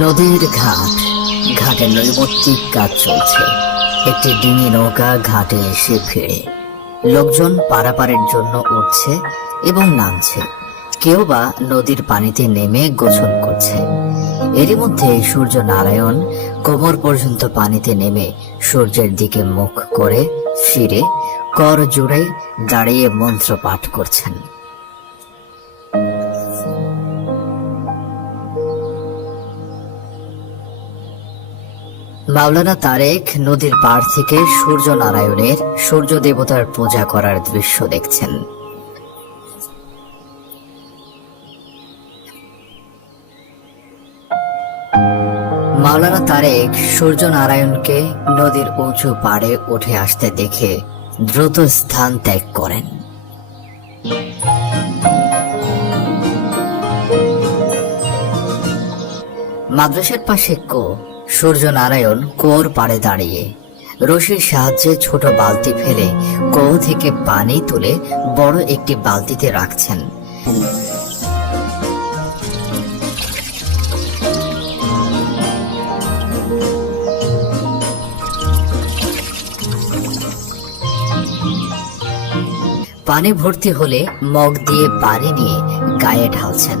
নদীর ঘাট, ঘাটে নৈমিত্তিক কাজ চলছে। একটি ডিঙি নৌকা ঘাটে এসে ভিড়ে, লোকজন পারাপারের জন্য উঠছে এবং নামছে, কেউ বা নদীর পানিতে নেমে গোসল করছে। এরই মধ্যে সূর্য নারায়ণ কোমর পর্যন্ত পানিতে নেমে সূর্যের দিকে মুখ করে ফিরে কর জুড়ে দাঁড়িয়ে মন্ত্র পাঠ করছেন। মাওলানা তারেক নদীর পাড় থেকে সূর্য নারায়ণের সূর্য দেবতার পূজা করার দৃশ্য দেখছেন। মাওলানা তারেক সূর্য নারায়ণকে নদীর উঁচু পাড়ে উঠে আসতে দেখে দ্রুত স্থান ত্যাগ করেন। মাদ্রাসার পাশে সূর্য নারায়ণ কুয়োর পাড়ে দাঁড়িয়ে রশির সাহায্যে ছোট বালতি ফেলে কুয়ো থেকে পানি তুলে বড় একটি বালতিতে রাখছেন। পানি ভর্তি হলে মগ দিয়ে পানি নিয়ে গায়ে ঢালছেন।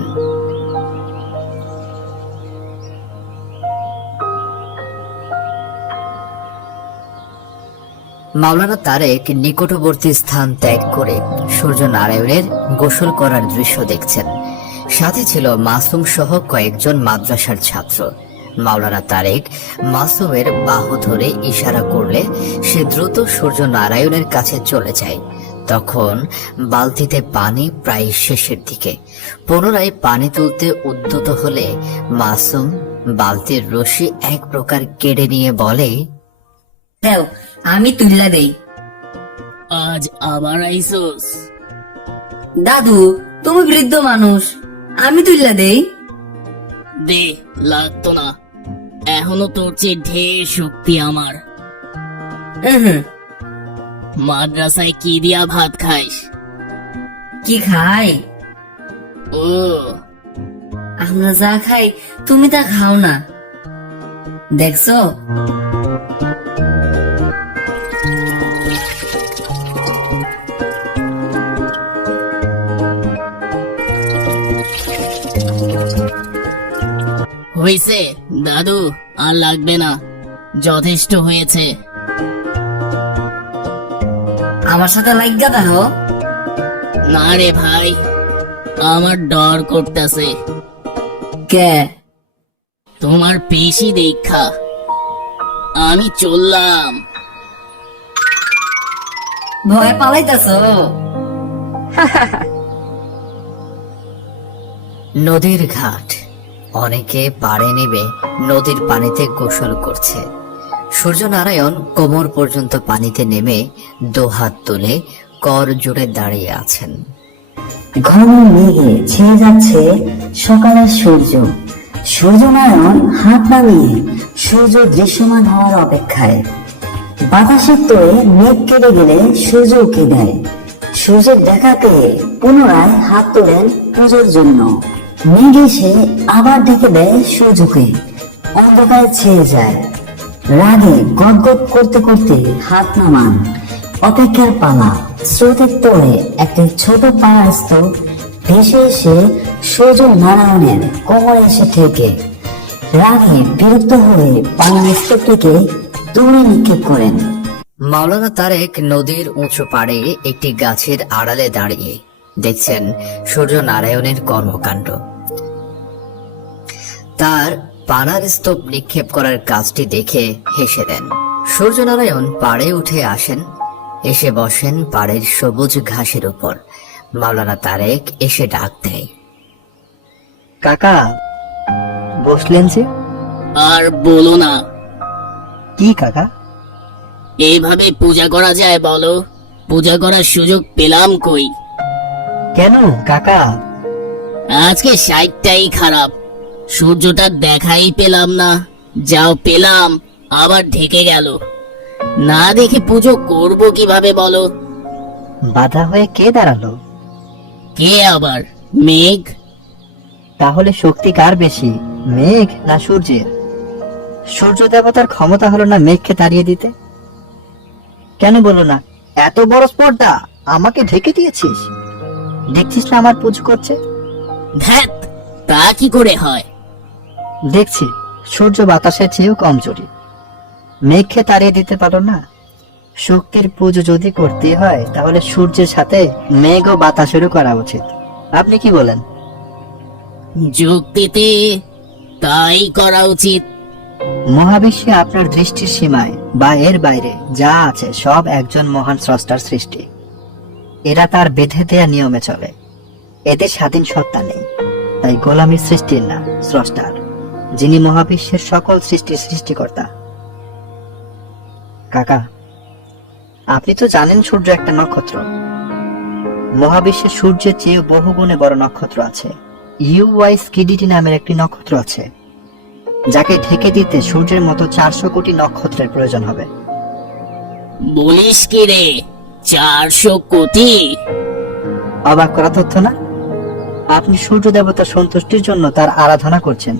মাওলানা তারেক নিকটবর্তী স্থান ত্যাগ করে সূর্য নারায়ণের গোসল করার দৃশ্য দেখছেন। সাথে ছিল মাসুম সহ কয়েকজন মাদ্রাসার ছাত্র। মাওলানা তারেক মাসুমের বাহু ধরে ইশারা করলে সে দ্রুত সূর্য নারায়ণের কাছে চলে যায়। তখন বালতিতে পানি প্রায় শেষের দিকে। পুনরায় পানি তুলতে উদ্যত হলে মাসুম বালতির রশি এক প্রকার কেড়ে নিয়ে বলে, দেও আমি তুইলা দেই। আজ আবার আইসোস? দাদু তুমি বৃদ্ধ মানুষ, আমি তুইলা দেই। দে, লাগতো না, এখনো তোর চেয়ে ঢের শক্তি আমার। মাদ্রাসায় কি দিয়া ভাত খাইস? কি খাই? ও, আমরা যা খাই তুমি তা খাও না, দেখছো? হয়েছে দাদু, আর লাগবে না, যথেষ্ট হয়েছে। আমার সাথে লাগিয়া দেখো। না রে ভাই, আমার ডর করতেছে। কে? তোমার পেশি দেখা। আমি চললাম। ভয় পালাইতেছ? নদীর ঘাট, অনেকে পাড়ে নেবে নদীর পানিতে গোসল করছে। সূর্য নারায়ণ কোমর পর্যন্ত পানিতে নেমে দোহাত তুলে কর জুড়ে দাঁড়িয়ে আছেন। ঘন মেঘে ছেয়ে যাচ্ছে সকালের সূর্য। সূর্যনারায়ণ হাত নামিয়ে সূর্য দৃশ্যমান হওয়ার অপেক্ষায়। বাতাসের তোড়ে মেঘ কেটে গেলে সূর্য উঠে দেয়। সূর্যের দেখা পেয়ে পুনরায় হাত তোলেন পুজোর জন্য। মেঘ এসে আবার ডেকে দেয় সূর্যকে। অন্ধকারে ছেয়ে যায়। রাগে গদগদ করতে করতে হাত নামান। অপেক্ষার পালা। স্রোতের তোড়ে একটি ছোট পাড়া স্তূপ ভেসে এসে সূর্য নারায়ণের কোমরে এসে ঠেকে। রাগে বিরক্ত হয়ে পাড়া স্তূপটিকে দূরে নিক্ষেপ করেন। মাওলানা তারেক নদীর উঁচু পাড়ে একটি গাছের আড়ালে দাঁড়িয়ে দেখছেন সূর্য নারায়ণের কর্মকাণ্ড। তার পানার স্তূপ নিক্ষেপ করার কাজটি দেখে হেসে দেন। সূর্য নারায়ণ পাড়ে উঠে আসেন, এসে বসেন পাড়ের সবুজ ঘাসের উপর। মাওলানা তারেক এসে ডাক দেয়, কাকা বসলেন যে? আর বলো না। কি কাকা? এইভাবে পূজা করা যায় বলো? পূজা করার সুযোগ পেলাম কই? কেন কাকা? আজকে সাইটটাই খারাপ, সূর্যটা দেখাই পেলাম না। যাও পেলাম, আবার ঢেকে গেল। না দেখে পুজো করব কিভাবে বলো? বাধা হয়ে কে দাঁড়ালো? কে আবার? মেঘ। তাহলে শক্তি কার বেশি, মেঘ না সূর্যের? সূর্য দেবতার ক্ষমতা হলো না মেঘকে তাড়িয়ে দিতে? কেন বলো না, এত বড় স্পর্ধা আমাকে ঢেকে দিয়েছিস, দেখছিস না আমার পুজো করছে? ধ্যাত, তা কি করে হয়? দেখছি সূর্য বাতাসের চেয়েও কমজোরি, মেঘকে তাড়িয়ে দিতে পারো না। শক্তির পুজো যদি করতে হয় তাহলে সূর্যের সাথে মেঘ ও বাতাসেরও করা উচিত। আপনি কি বলেন? যুক্তিতে তাই করা উচিত। মহাবিশ্বে আপনার দৃষ্টির সীমায় বা এর বাইরে যা আছে সব একজন মহান স্রষ্টার সৃষ্টি। এরা তার বেঁধে দেয়া নিয়মে চলে, এদের স্বাধীন সত্তা নেই। তাই গোলামী সৃষ্টির না, স্রষ্টার, যিনি মহাবিশ্বের সকল সৃষ্টির সৃষ্টিকর্তা। কাকা, আপনি তো জানেন সূর্য একটা নক্ষত্র। মহাবিশ্বে সূর্যের চেয়ে বহুগুণে বড় নক্ষত্র আছে। ইউওয়াই স্কিডিটি নামের একটি নক্ষত্র আছে, যাকে ঢেকে দিতে সূর্যের মতো 400 কোটি নক্ষত্রের প্রয়োজন হবে। বলিস কি রে, 400 কোটি? অবাক করা তথ্য না? আপনি সূর্য দেবতার সন্তুষ্টির জন্য তার আরাধনা করছেন,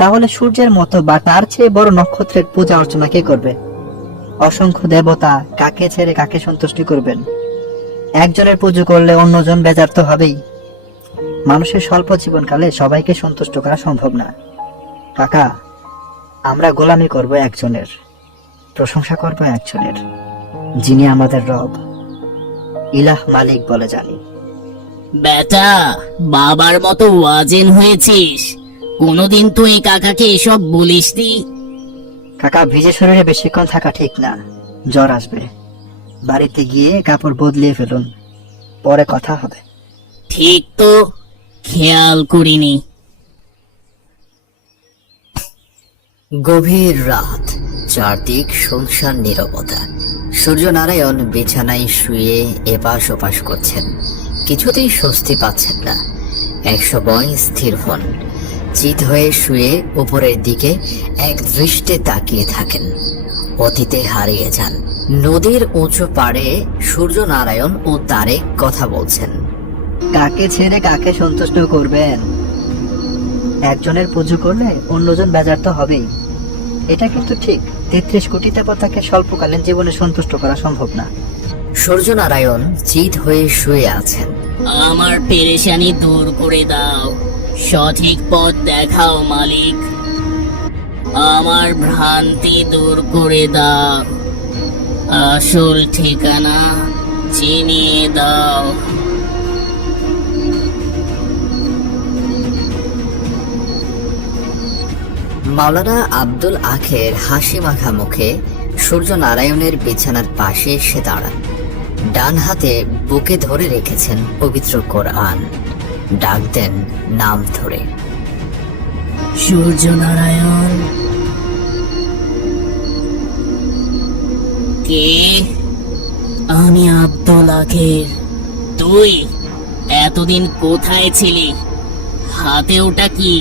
তাহলে সূর্যের মতো বা তার চেয়ে বড় নক্ষত্রের পূজা অর্চনা কে করবে? অসংখ্য দেবতা কাকে ছেড়ে কাকে সন্তুষ্টি করবেন? একজনের পুজো করলে অন্যজন বেজার তো হবেই। মানুষের স্বল্প জীবনকালে সবাইকে সন্তুষ্ট করা সম্ভব না। কাকা, আমরা গোলামি করব একজনের, প্রশংসা করব একজনের, যিনি আমাদের রব, ইলাহ মালিক বলে জানি। বেটা, বাবার মতো ওয়াজেন হয়েছিস, কোনোদিন তুই কাকাকে এসব বলিসনি? কাকা, ভিজে শরীরে বেশিক্ষণ থাকা ঠিক না, জ্বর আসবে। বাড়িতে গিয়ে কাপড় বদলিয়ে ফেলুন, পরে কথা হবে। ঠিক তো, খেয়াল করিনি। গভীর রাত, চারদিক শুনশান নীরবতা। সূর্যনারায়ণ বিছানায় শুয়ে এপাশ ওপাশ করছেন, কিছুতেই স্বস্তি পাচ্ছেন না। এক সময় স্থির হন, চিত হয়ে শুয়ে উপরের দিকে এক দৃষ্টে তাকিয়ে থাকেন। অতীতে হারিয়ে যান। নদীর উঁচু পাড়ে সূর্যনারায়ণ ও তারেক কথা বলছেন। কাকে ছেড়ে কাকে সন্তুষ্ট করবেন? একজনের পুজো করলে অন্যজন বেজার তো হবেই। এটা কিন্তু ঠিক, 33 কোটি দেবতাকে স্বল্পকালীন জীবনে সন্তুষ্ট করা সম্ভব না। সূর্যনারায়ণ চিত হয়ে শুয়ে আছেন। আমার পেরেশানি দূর করে দাও, সঠিক পথ দেখাও মালিক। আমার ভ্রান্তি দূর করে দাও, আসল ঠিকানা চিনিয়ে দাও। মাওলানা আব্দুল আখের হাসি মাখা মুখে সূর্যনারায়ণের বিছানার পাশে এসে দাঁড়ান। ডান হাতে বুকে ধরে রেখেছেন পবিত্র কোরআন। ডাক দেন নাম ধরে। সূর্যনারায়ণ। কে? আমি আব্দুল আখের। তুই এতদিন কোথায় ছিলি? হাতে ওটা কি?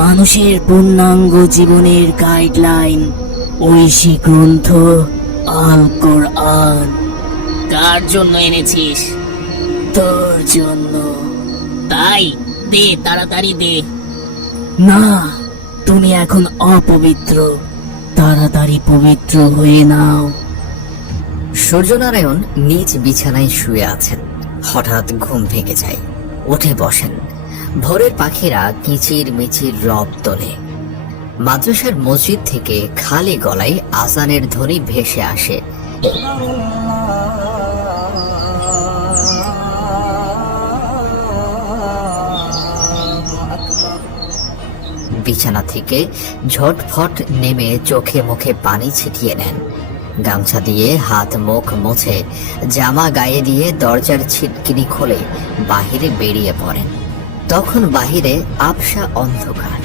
মানুষের পূর্ণাঙ্গ জীবনের গাইডলাইন, ঐশী গ্রন্থ আল কোরআন। কার জন্য এনেছিস? তোর জন্য। তাই দে, তাড়াতাড়ি দে। না, তুমি এখন অপবিত্র, তাড়াতাড়ি পবিত্র হয়ে নাও। সূর্যনারায়ণ নিজ বিছানায় শুয়ে আছেন। হঠাৎ ঘুম ভেঙে যায়, উঠে বসেন। ভোরের পাখিরা কিচির মিচির রব তোলে। মাদ্রাসার মসজিদ থেকে খালি গলায় আজানের ধ্বনি ভেসে আসে। বিছানা থেকে ঝটফট নেমে চোখে মুখে পানি ছিটিয়ে নেন। গামছা দিয়ে হাত মুখ মুছে জামা গায়ে দিয়ে দরজার ছিটকিনি খুলে বাহিরে বেরিয়ে পড়েন। তখন বাহিরে আবসা অন্ধকার।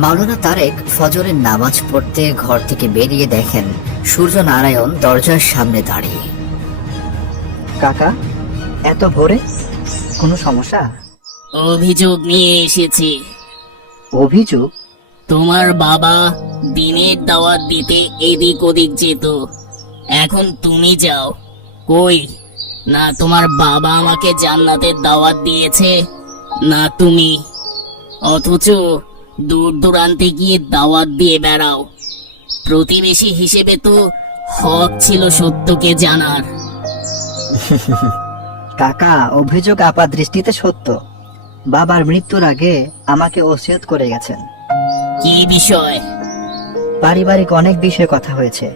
মাওলানা তারেক ফজরের নামাজ পড়তে ঘর থেকে বেরিয়ে দেখেন সূর্যনারায়ণ দরজার সামনে দাঁড়িয়ে। কাকা, এত ভোরে কোনো সমস্যা? অভিযোগ নিয়ে এসেছি। অভিযোগ? তোমার বাবা দিনের দাওয়াত দিতে এদিক ওদিক যেত, এখন তুমি যাও। কই, না তোমার বাবা আমাকে জান্নাতের দাওয়াত দিয়েছে, না তুমি, অথচ দূর দূরান্তে গিয়ে দাওয়াত দিয়ে বেড়াও। প্রতিবেশী হিসেবে তো হক ছিল সত্যকে জানার। কাকা, অভিযোগ আপাত দৃষ্টিতে সত্য। বাবার মৃত্যুর আগে আমাকে ওসিয়ত করে গেছেন। কি বিষয়? পারিবারিক অনেক বিষয়ে কথা হয়েছে,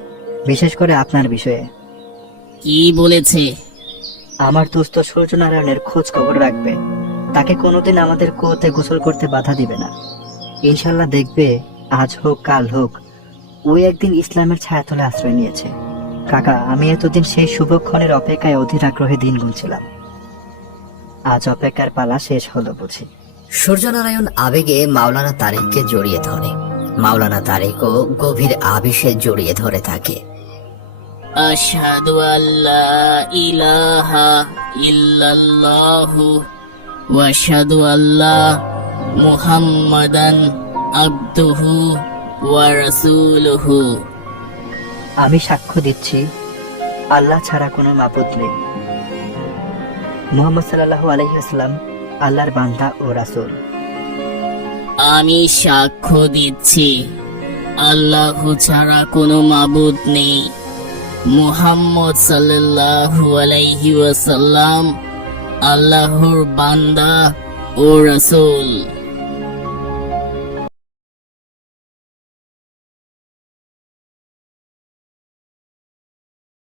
বিশেষ করে আপনার বিষয়ে। কি বলেছে? আমার দুস্থ সূর্যনারায়ণের খোঁজ খবর রাখবে, তাকে কোনোদিন আমাদের কুয়োতে গোসল করতে বাধা দিবে না। ইনশাল্লাহ দেখবে, আজ হোক কাল হোক, ওই একদিন ইসলামের ছায়াতলে আশ্রয় নিয়েছে। কাকা, আমি এতদিন সেই শুভক্ষণের অপেক্ষায় অধীর আগ্রহে দিন গুনছিলাম। আজ অপেক্ষার পালা শেষ হলো বুঝি। সূর্যনারায়ণ আবেগে মাওলানা তারেককে জড়িয়ে ধরে। মাওলানা তারেকও গভীর আবেশে জড়িয়ে ধরে থাকে। আশহাদু আল্লা ইলাহা ইল্লাল্লাহু ওয়া আশহাদু আল্লা মুহাম্মাদান আবদুহু ওয়া রাসূলুহু। আমি সাক্ষ্য দিচ্ছি, আল্লাহ ছাড়া কোনো মাবুদ নেই। মুহাম্মদ সাল্লাল্লাহু আলাইহি ওয়াসাল্লাম আল্লাহর বান্দা ও রাসূল। আমি সাক্ষ্য দিচ্ছি, আল্লাহ ছাড়া কোনো মাবুদ নেই। মুহাম্মদ সাল্লাল্লাহু আলাইহি ওয়াসাল্লাম আল্লাহর বান্দা ও রাসূল।